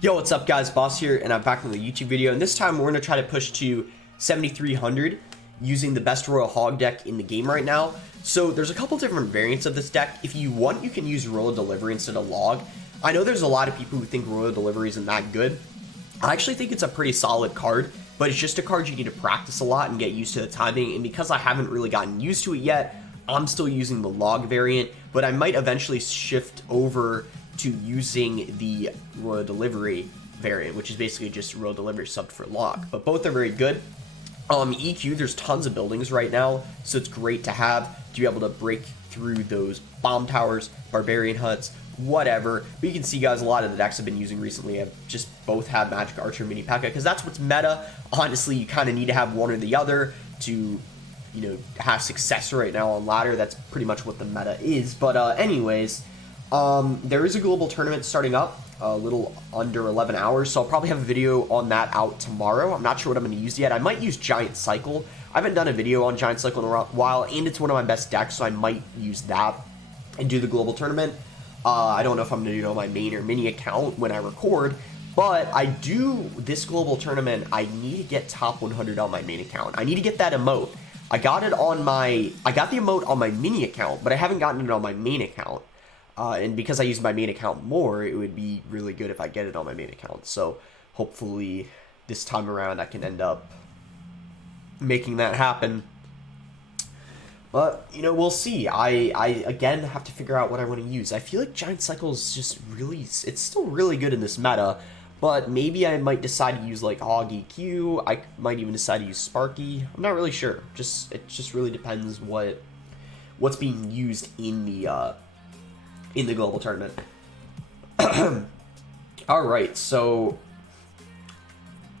Yo, what's up guys, Boss here, and I'm back with a YouTube video, and this time we're going to try to push to 7,300 using the best Royal Hog deck in the game right now. So there's a couple different variants of this deck. If you want, you can use Royal Delivery instead of Log. I know there's a lot of people who think Royal Delivery isn't that good. I actually think it's a pretty solid card, but it's just a card you need to practice a lot and get used to the timing, and because I haven't really gotten used to it yet, I'm still using the Log variant, but I might eventually shift over to using the Royal Delivery variant, which is basically just Royal Delivery subbed for Log. But both are very good. EQ, there's tons of buildings right now, so it's great to have to be able to break through those bomb towers, barbarian huts, whatever. But you can see, guys, a lot of the decks I've been using recently have just both had Magic Archer Mini P.E.K.K.A. because that's what's meta. Honestly, you kind of need to have one or the other to, you know, have success right now on ladder. That's pretty much what the meta is. But anyways, there is a global tournament starting up a little under 11 hours, so I'll probably have a video on that out tomorrow. I'm not sure what I'm going to use yet. I might use Giant Cycle. I haven't done a video on Giant Cycle in a while, and it's one of my best decks, so I might use that and do the global tournament. I don't know if I'm going to do it on my main or mini account when I record, but I do this global tournament. I need to get top 100 on my main account. I need to get that emote. I got the emote on my mini account, but I haven't gotten it on my main account. And because I use my main account more, it would be really good if I get it on my main account. So hopefully this time around I can end up making that happen. But, you know, we'll see. I again have to figure out what I want to use. I feel like Giant Cycle is just really, it's still really good in this meta. But maybe I might decide to use like HOG EQ. I might even decide to use Sparky. I'm not really sure. It just really depends what's being used in the global tournament. Alright, so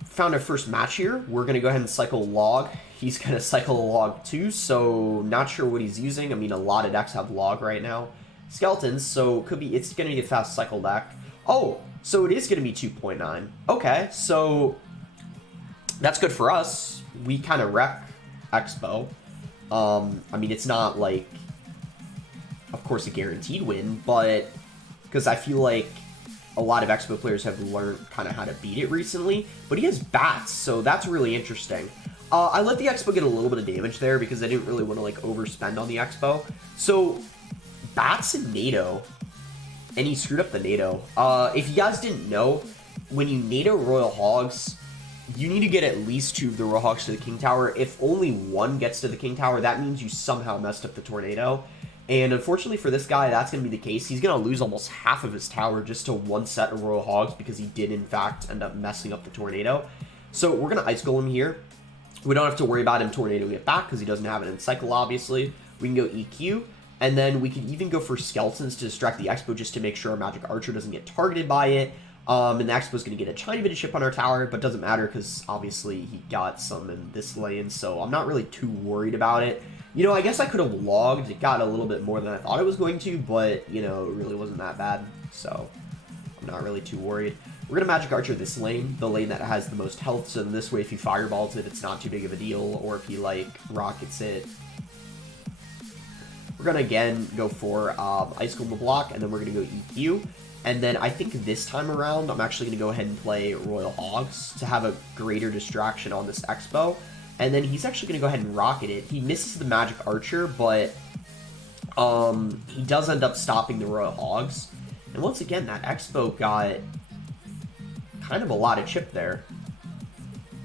found our first match here. We're going to go ahead and cycle Log. He's going to cycle a Log too, so not sure what he's using. I mean, a lot of decks have Log right now. Skeletons, so it's going to be a fast cycle deck. Oh, so it is going to be 2.9. Okay, so that's good for us. We kind of wreck Expo. I mean, it's not like, of course, a guaranteed win, but because I feel like a lot of Expo players have learned kind of how to beat it recently, but he has bats, so that's really interesting. I let the Expo get a little bit of damage there because I didn't really want to like overspend on the Expo. So bats and NATO, and he screwed up the NATO. If you guys didn't know, when you NATO Royal Hogs, you need to get at least 2 of the Royal Hogs to the King Tower. If only 1 gets to the King Tower, that means you somehow messed up the Tornado. And unfortunately for this guy, that's going to be the case. He's going to lose almost half of his tower just to 1 set of Royal Hogs because he did, in fact, end up messing up the Tornado. So we're going to Ice Golem here. We don't have to worry about him tornadoing it back because he doesn't have it in Cycle, obviously. We can go EQ, and then we could even go for Skeletons to distract the Expo just to make sure our Magic Archer doesn't get targeted by it. And the Expo's going to get a tiny bit of chip on our tower, but doesn't matter because obviously he got some in this lane, so I'm not really too worried about it. You know, I guess I could have logged. It got a little bit more than I thought it was going to, but, you know, it really wasn't that bad. So, I'm not really too worried. We're going to Magic Archer this lane, the lane that has the most health, so this way if he fireballs it, it's not too big of a deal, or if he, like, rockets it. We're going to, again, go for Ice Golem block, and then we're going to go EQ. And then I think this time around, I'm actually going to go ahead and play Royal Hogs to have a greater distraction on this Expo. And then he's actually going to go ahead and rocket it. He misses the Magic Archer, but he does end up stopping the Royal Hogs. And once again, that Expo got kind of a lot of chip there.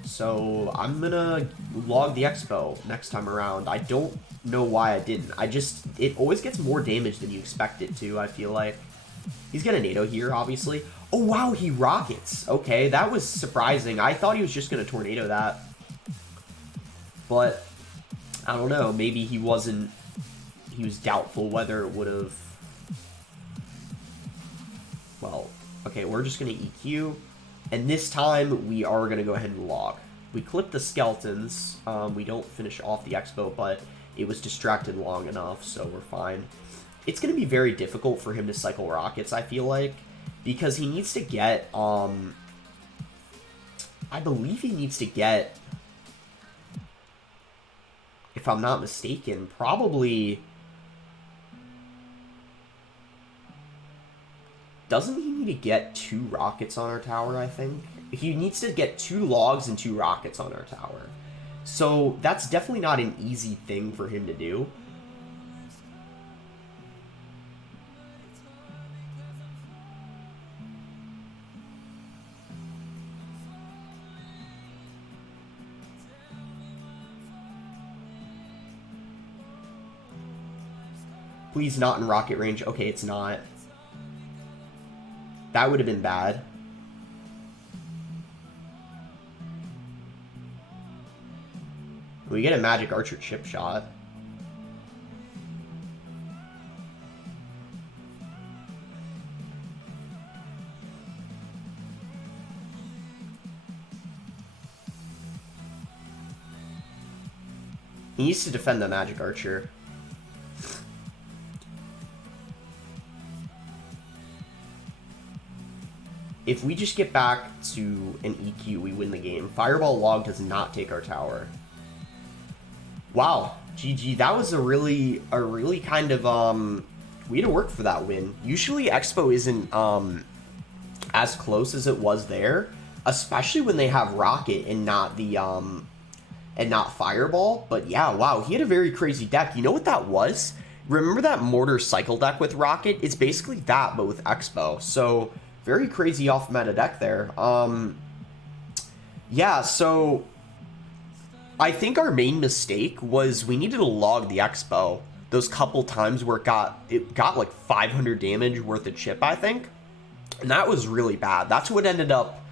So I'm going to log the Expo next time around. I don't know why I didn't. It always gets more damage than you expect it to, I feel like. He's going to NATO here, obviously. Oh, wow, he rockets. Okay, that was surprising. I thought he was just going to tornado that. But, I don't know, maybe he was doubtful whether it would have, well, okay, we're just going to EQ, and this time we are going to go ahead and log. We clip the Skeletons, we don't finish off the Expo, but it was distracted long enough, so we're fine. It's going to be very difficult for him to cycle rockets, I feel like, because he needs to get, I believe he needs to get, if I'm not mistaken, probably doesn't he need to get 2 rockets on our tower, I think? He needs to get 2 logs and 2 rockets on our tower. So that's definitely not an easy thing for him to do. Please not in rocket range. Okay, it's not. That would have been bad. We get a magic archer chip shot. He needs to defend the magic archer. If we just get back to an EQ, we win the game. Fireball log does not take our tower. Wow, GG. That was a really kind of, we had to work for that win. Usually Expo isn't, as close as it was there, especially when they have rocket and not the, and not fireball. But yeah, wow, he had a very crazy deck. You know what that was? Remember that mortar cycle deck with rocket? It's basically that, but with Expo. So very crazy off meta deck there. Yeah, so I think our main mistake was we needed to log the Expo those couple times where it got like 500 damage worth of chip, I think. And that was really bad. That's what ended up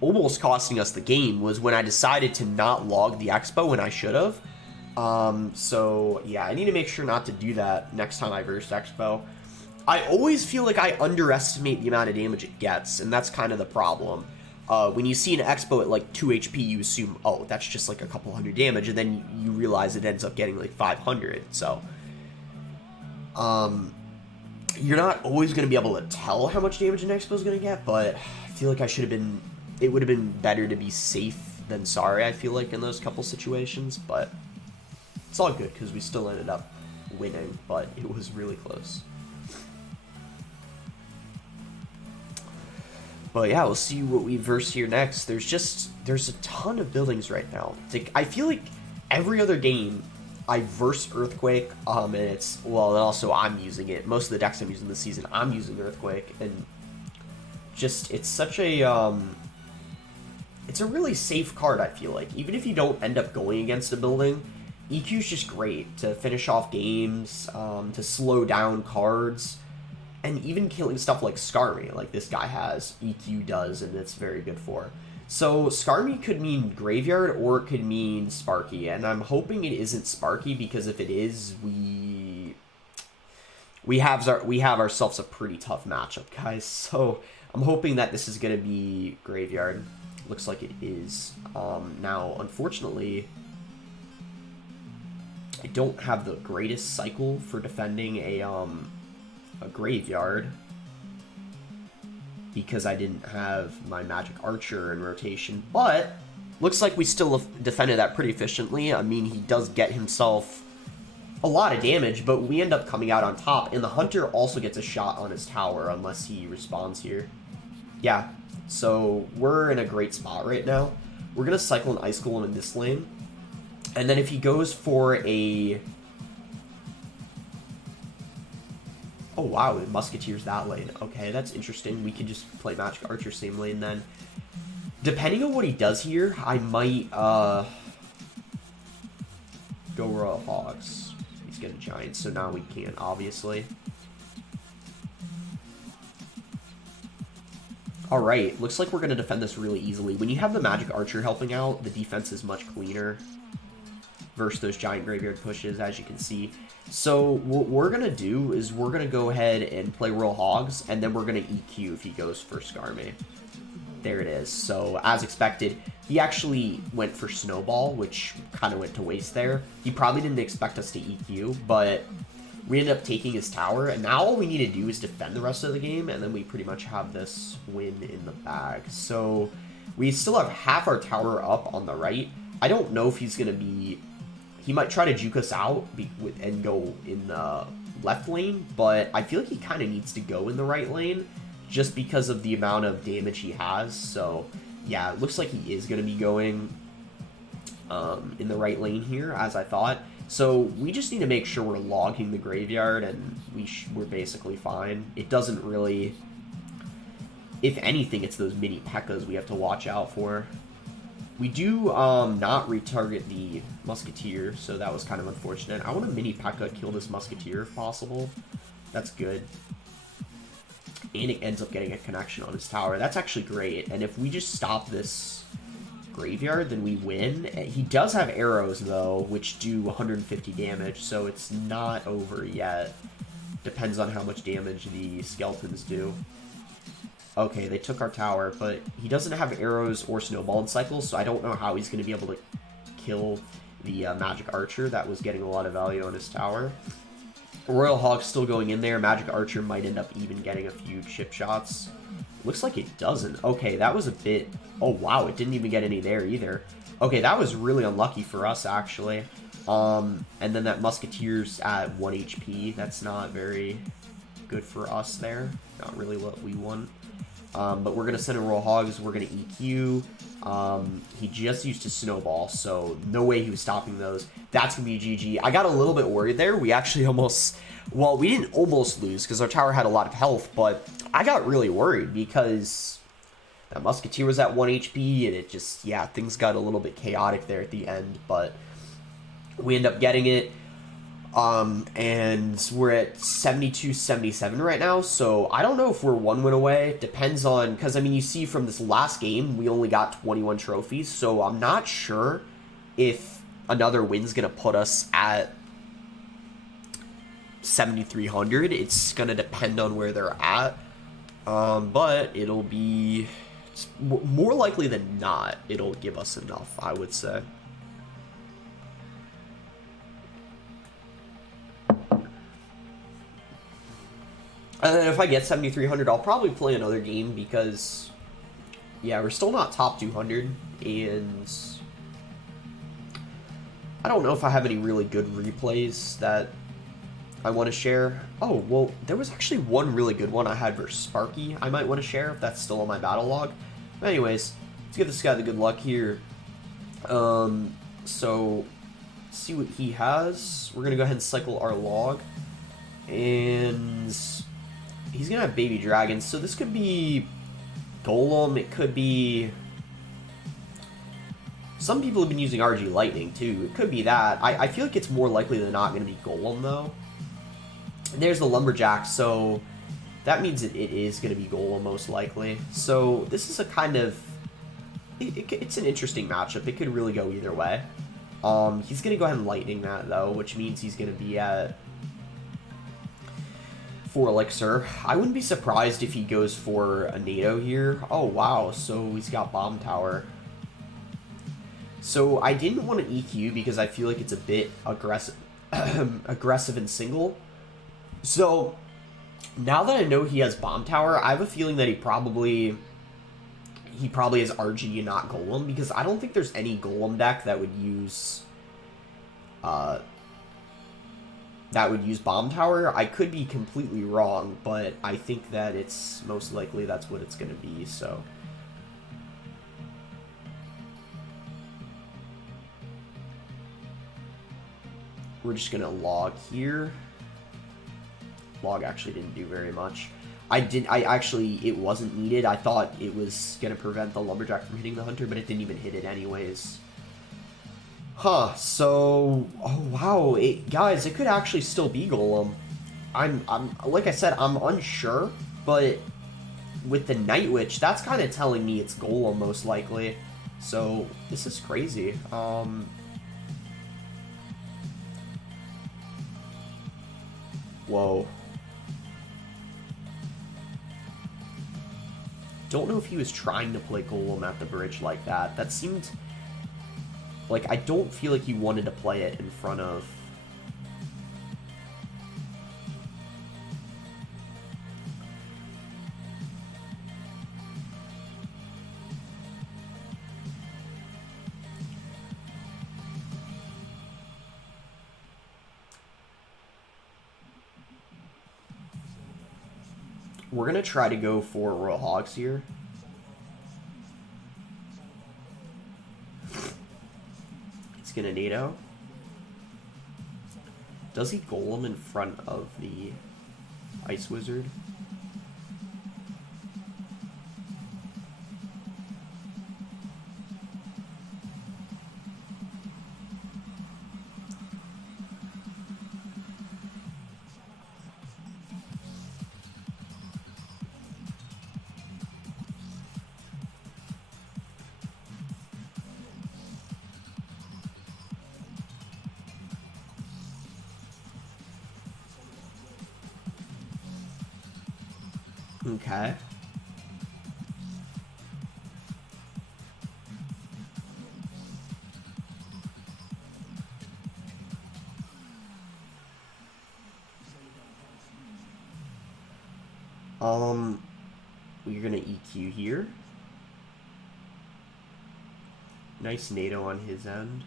almost costing us the game, was when I decided to not log the Expo when I should have. So yeah, I need to make sure not to do that next time I verse Expo. I always feel like I underestimate the amount of damage it gets, and that's kind of the problem. When you see an Expo at like 2 HP, you assume, oh, that's just like a couple hundred damage, and then you realize it ends up getting like 500. So, you're not always going to be able to tell how much damage an Expo is going to get, but I feel like it would have been better to be safe than sorry, I feel like, in those couple situations, but it's all good because we still ended up winning, but it was really close. But yeah, we'll see what we verse here next. There's a ton of buildings right now. Like, I feel like every other game I verse Earthquake, and it's, well, and also I'm using it. Most of the decks I'm using this season, I'm using Earthquake, and just, it's such a, it's a really safe card, I feel like. Even if you don't end up going against a building, EQ is just great to finish off games, to slow down cards. And even killing stuff like Skarmy, like this guy has, EQ does, and it's very good for. So Skarmy could mean Graveyard, or it could mean Sparky, and I'm hoping it isn't Sparky, because if it is, we have ourselves a pretty tough matchup, guys. So I'm hoping that this is going to be Graveyard. Looks like it is. Now, unfortunately, I don't have the greatest cycle for defending a graveyard, because I didn't have my magic archer in rotation, but looks like we still defended that pretty efficiently. I mean, he does get himself a lot of damage, but we end up coming out on top, and the hunter also gets a shot on his tower unless he responds here. Yeah, so we're in a great spot right now. We're gonna cycle an ice golem in this lane, and then if he goes for a, oh wow, it musketeers that lane. Okay, that's interesting. We can just play magic archer same lane then. Depending on what he does here, I might go Royal Hogs. He's got a giant, so now we can't, obviously. Alright, looks like we're going to defend this really easily. When you have the magic archer helping out, the defense is much cleaner versus those giant graveyard pushes, as you can see. So what we're going to do is we're going to go ahead and play Royal Hogs, and then we're going to EQ if he goes for Skarmy. There it is. So, as expected, he actually went for Snowball, which kind of went to waste there. He probably didn't expect us to EQ, but we ended up taking his tower, and now all we need to do is defend the rest of the game, and then we pretty much have this win in the bag. So, we still have half our tower up on the right. I don't know if he's going to be... He might try to juke us out and go in the left lane, but I feel like he kind of needs to go in the right lane, just because of the amount of damage he has. So, yeah, it looks like he is going to be going in the right lane here, as I thought. So we just need to make sure we're logging the graveyard, and we're basically fine. It doesn't really... If anything, it's those mini P.E.K.K.A.s we have to watch out for. We do not retarget the Musketeer, so that was kind of unfortunate. I want to mini P.E.K.K.A. kill this Musketeer if possible. That's good. And it ends up getting a connection on his tower. That's actually great. And if we just stop this graveyard, then we win. He does have arrows, though, which do 150 damage, so it's not over yet. Depends on how much damage the skeletons do. Okay, they took our tower, but he doesn't have arrows or snowball and cycles, so I don't know how he's going to be able to kill the magic archer that was getting a lot of value on his tower. Royal Hog's still going in there. Magic archer might end up even getting a few chip shots. Looks like it doesn't. Okay, that was a bit... Oh, wow, it didn't even get any there either. Okay, that was really unlucky for us, actually. And then that Musketeer's at 1 HP. That's not very good for us there. Not really what we want. But we're going to send in Royal Hogs. We're going to EQ. He just used his snowball, so no way he was stopping those. That's going to be GG. I got a little bit worried there. We actually almost... Well, we didn't almost lose because our tower had a lot of health, but I got really worried because that Musketeer was at 1 HP, and it just... Yeah, things got a little bit chaotic there at the end, but we end up getting it. And we're at 72-77 right now, so I don't know if we're one win away. Depends on, because I mean, you see from this last game, we only got 21 trophies, so I'm not sure if another win's gonna put us at 7,300. It's gonna depend on where they're at, but it'll be more likely than not, it'll give us enough, I would say. And then if I get 7,300, I'll probably play another game because, yeah, we're still not top 200, and I don't know if I have any really good replays that I want to share. Oh, well, there was actually one really good one I had versus Sparky I might want to share if that's still on my battle log. But anyways, let's give this guy the good luck here. So, see what he has. We're going to go ahead and cycle our log, and... He's going to have baby dragons, so this could be Golem, it could be... Some people have been using RG Lightning, too. It could be that. I feel like it's more likely than not going to be Golem, though. And there's the Lumberjack, so that means it is going to be Golem, most likely. So this is a kind of... It's an interesting matchup. It could really go either way. He's going to go ahead and Lightning that, though, which means he's going to be at... 4 elixir. I wouldn't be surprised if he goes for a NATO here. Oh, wow. So he's got bomb tower. So I didn't want to EQ because I feel like it's a bit aggressive, aggressive and single. So now that I know he has bomb tower, I have a feeling that he probably has RG and not Golem, because I don't think there's any Golem deck that would use bomb tower. I could be completely wrong, but I think that it's most likely that's what it's going to be, so. We're just going to log here. Log actually didn't do very much. It wasn't needed. I thought it was going to prevent the Lumberjack from hitting the Hunter, but it didn't even hit it anyways. Huh, so, oh wow, guys, it could actually still be Golem. I'm like I said, I'm unsure, but with the Night Witch, that's kind of telling me it's Golem most likely. So, this is crazy. Whoa. Don't know if he was trying to play Golem at the bridge like that. That seemed... Like, I don't feel like he wanted to play it in front of... We're going to try to go for Royal Hogs here. He's going to NATO. Does he golem in front of the Ice Wizard? Okay. We're gonna EQ here. Nice NATO on his end.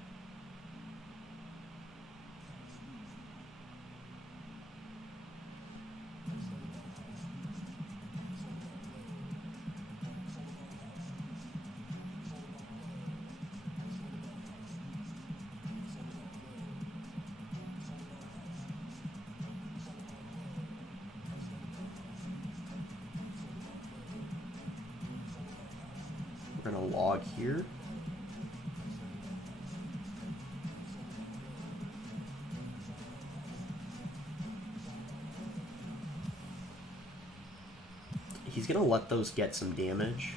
We're gonna log here. He's gonna let those get some damage.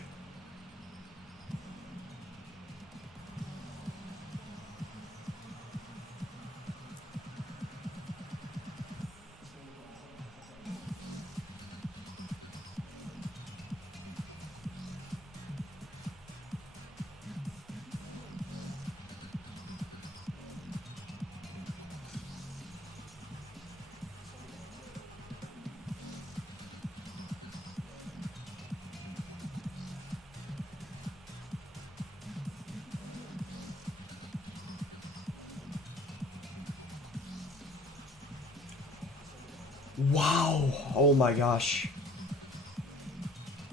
Wow. Oh my gosh.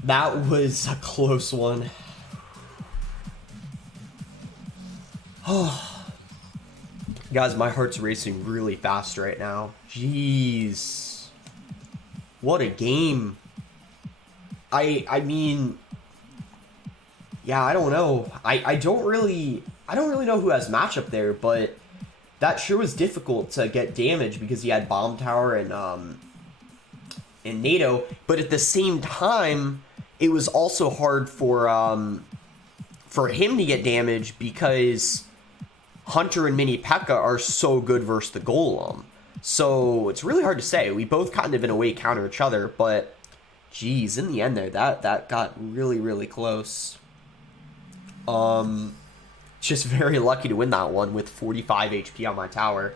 That was a close one. Oh. Guys, my heart's racing really fast right now. Jeez. What a game. I mean, yeah, I don't know. I don't really know who has matchup there, but that sure was difficult to get damage because he had Bomb Tower and NATO, but at the same time, it was also hard for him to get damage because Hunter and Mini P.E.K.K.A are so good versus the Golem. So it's really hard to say. We both kind of in a way counter each other, but geez, in the end there, that got really, really close. Just very lucky to win that one with 45 HP on my tower.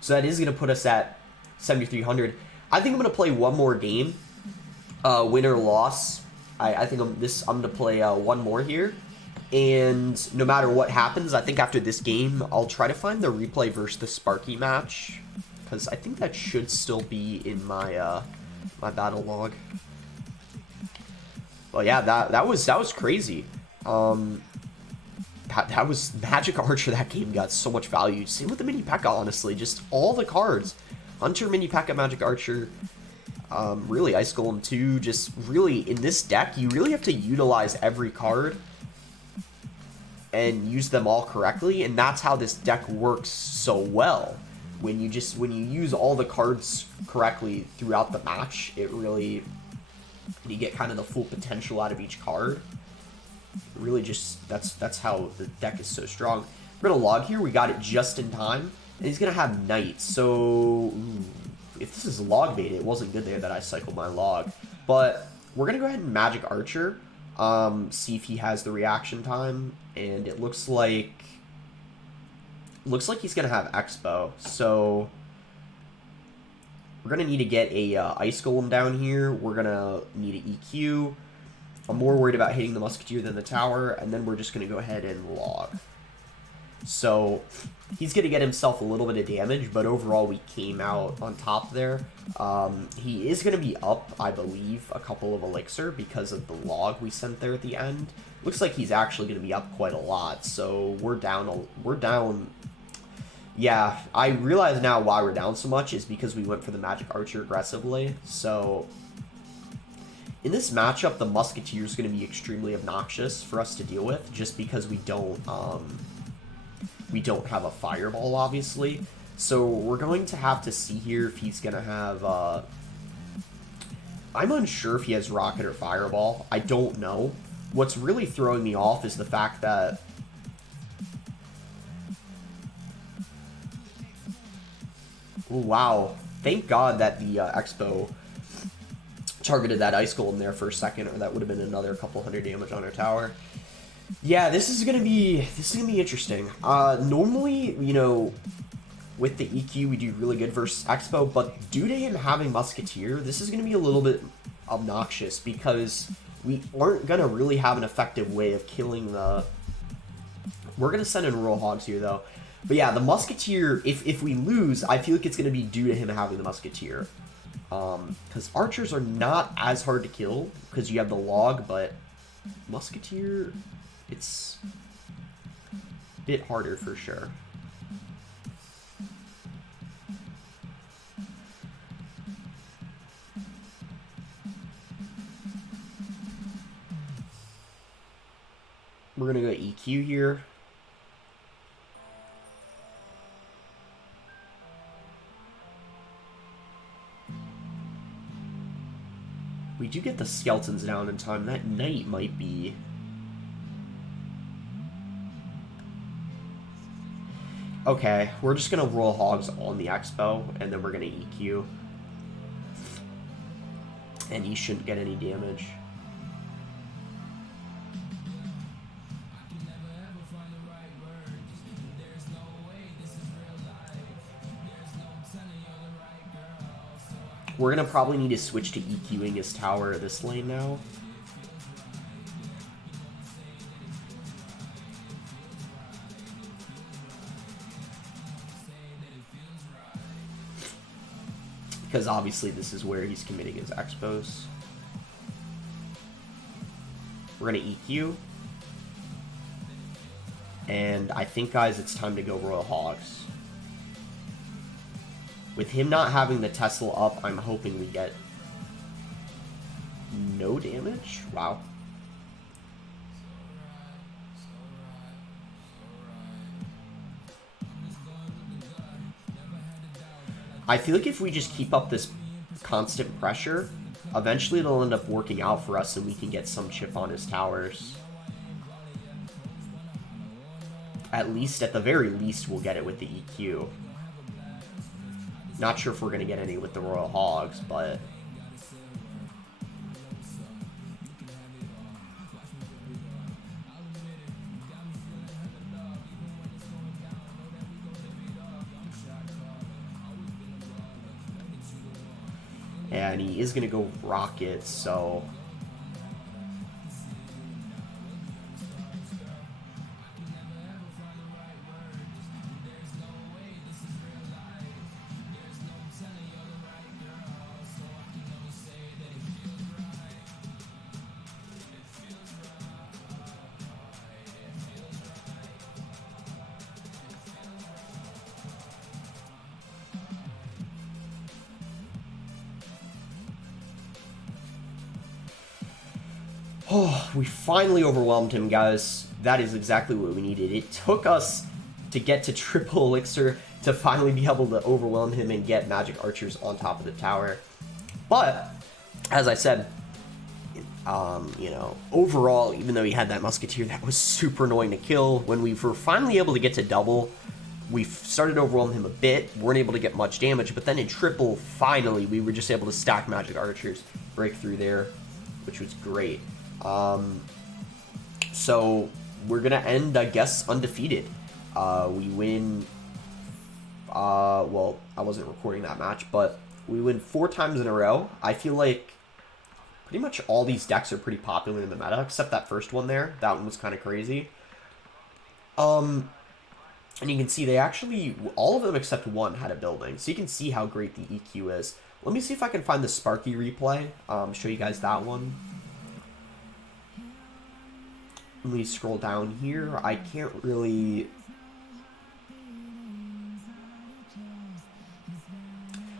So that is going to put us at 7,300. I think I'm going to play one more game. Win or loss. I think I'm going to play one more here. And no matter what happens, I think after this game, I'll try to find the replay versus the Sparky match. Because I think that should still be in my my battle log. Well, yeah, that was crazy. That was Magic Archer. That game got so much value. Same with the Mini P.E.K.K.A, honestly. Just all the cards. Hunter, Mini P.E.K.K.A, Magic Archer. Really, Ice Golem 2. Just really, in this deck, you really have to utilize every card and use them all correctly. And that's how this deck works so well. When you use all the cards correctly throughout the match, it really, you get kind of the full potential out of each card. Really just, that's how the deck is so strong. We're going to log here. We got it just in time. And he's going to have Knight. So, if this is log bait, it wasn't good there that I cycled my log. But we're going to go ahead and Magic Archer. See if he has the reaction time. And it looks like he's going to have Expo. So, we're going to need to get a Ice Golem down here. We're going to need an EQ. I'm more worried about hitting the Musketeer than the tower, and then we're just going to go ahead and log. So he's going to get himself a little bit of damage, but overall we came out on top there. He is going to be up, I believe, a couple of elixir because of the log we sent there at the end. Looks like he's actually going to be up quite a lot, so we're down. Yeah, I realize now why we're down so much is because we went for the magic archer aggressively. So in this matchup, the musketeer is going to be extremely obnoxious for us to deal with, just because we don't have a fireball, obviously. So we're going to have to see here if he's going to have... I'm unsure if he has rocket or fireball. I don't know. What's really throwing me off is the fact that... Ooh, wow. Thank God that the Expo targeted that ice golem there for a second, or that would have been another couple hundred damage on our tower. Yeah, this is gonna be interesting. Normally, you know, with the EQ we do really good versus Expo, but due to him having Musketeer, this is gonna be a little bit obnoxious because we aren't gonna really have an effective way of killing the... We're gonna send in Royal Hogs here though. But yeah, the Musketeer, if we lose, I feel like it's gonna be due to him having the Musketeer. Because archers are not as hard to kill because you have the log, but Musketeer, it's a bit harder for sure. We're gonna go EQ here. We do get the skeletons down in time. That knight might be... Okay, we're just gonna roll hogs on the Expo, and then we're gonna EQ. And he shouldn't get any damage. We're going to probably need to switch to EQing his tower this lane now. Because obviously this is where he's committing his expos. We're going to EQ. And I think, guys, it's time to go Royal Hogs. With him not having the Tesla up, I'm hoping we get no damage. Wow. I feel like if we just keep up this constant pressure, eventually it'll end up working out for us and we can get some chip on his towers. At least, at the very least, we'll get it with the EQ. Not sure if we're going to get any with the Royal Hogs, but... And he is going to go rockets, so... Oh, we finally overwhelmed him, guys. That is exactly what we needed. It took us to get to triple elixir to finally be able to overwhelm him and get magic archers on top of the tower. But, as I said, you know, overall, even though he had that musketeer, that was super annoying to kill. When we were finally able to get to double, we started overwhelming him a bit, weren't able to get much damage, but then in triple, finally, we were just able to stack magic archers, break through there, which was great. So we're gonna end, I guess, undefeated. We win, well, I wasn't recording that match, but we win 4 times in a row. I feel like pretty much all these decks are pretty popular in the meta, except that first one there. That one was kind of crazy. And you can see they actually, all of them except one had a building. So you can see how great the EQ is. Let me see if I can find the Sparky replay. Show you guys that one. Let me scroll down here. I can't really...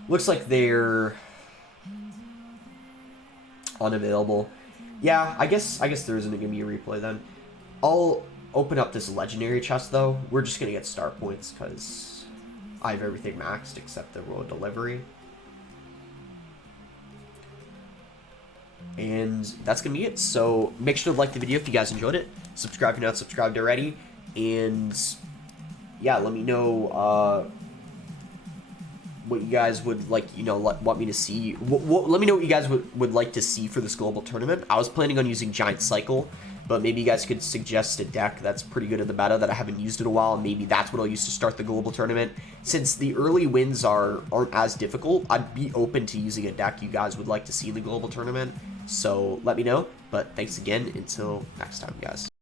Looks like they're unavailable. Yeah, I guess there isn't going to be a replay then. I'll open up this legendary chest though. We're just going to get star points because I have everything maxed except the royal delivery. And that's going to be it. So make sure to like the video if you guys enjoyed it. Subscribe if you're not subscribed already. And yeah, let me know what you guys would like, you know, want me to see. Let me know what you guys would like to see for this global tournament. I was planning on using Giant Cycle, but maybe you guys could suggest a deck that's pretty good in the meta that I haven't used in a while, and maybe that's what I'll use to start the global tournament. Since the early wins aren't as difficult, I'd be open to using a deck you guys would like to see in the global tournament. So let me know. But thanks again. Until next time, guys.